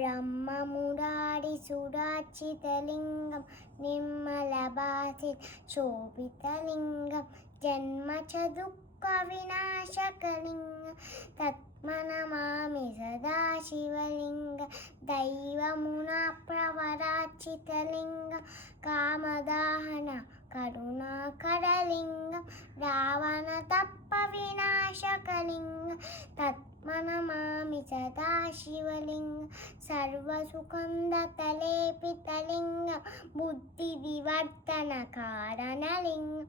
ब्रह्ममुरारिसुरार्चितलिङ्गं निर्मलभासित शोभितलिङ्गं जन्म च दुःखविनाशकलिङ्गं तत्नमामि सदा शिवलिङ्गं दैवमुनाप्रवरार्चितलिङ्गं कामदाहन करुणाकरलिङ्गं रावणतप्पविनाशकलिङ्गं तत्नमामि सदा शिवलिङ्गं सर्वसुगन्धतलेपितलिङ्गं बुद्धिविवर्धनकारणलिङ्गं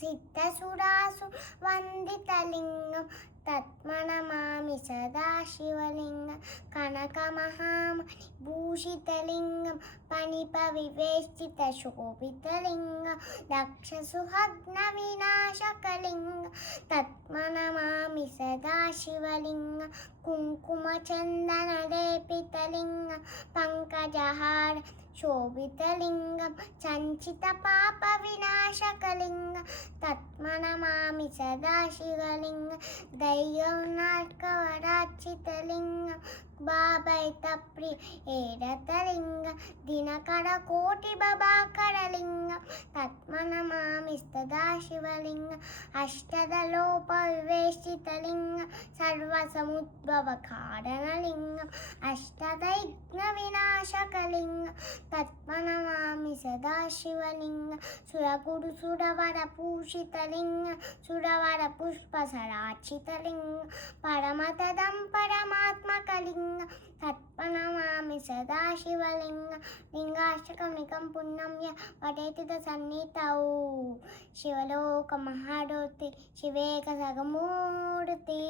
सिद्धसुरासुरवन्दितलिङ्गं तत्नमामि सदा शिवलिङ्गं कनकमहामणिभूषितलिङ्गं पणिपविवेष्टितशोभितलिङ्गं दक्षसुहग्नविनाशकलिङ्गं तत्नमामि सदा शिवलिङ्गं कुङ्कुमचन्दनलेपितलिङ्गं पङ्कजहार शोभितलिङ्गं चञ्चितपापविनाशकलिङ्गं तत्नमामि सदा शिवलिङ्गं दैवनाट्कवरार्चितलिङ्गं बाबैतप्रिय एडतलिङ्गं दिनकरकोटिप्रभाकरलिङ्गं तत्नमामि सदा शिवलिङ्गं अष्टदलोपविवेशितलिङ्गं सर्वसमुद्भवकारणलिङ्गं अष्टदैघ्नविनाशकलिङ्गं तत्नमामि सदा शिवलिङ्गं सुरगुरुसुरवरपूषितलिङ्गं सुरवरपुष्पसरार्चितलिङ्गं परमतदं परमात्मकलिङ्गं तत्नमामि सदा शिवलिङ्गं लिङ्गाष्टकमिकं पुण्यं य वदेति तत्सन्निधौ शिवलोकमहाद्योति शिवेकसहस्रमूर्ति।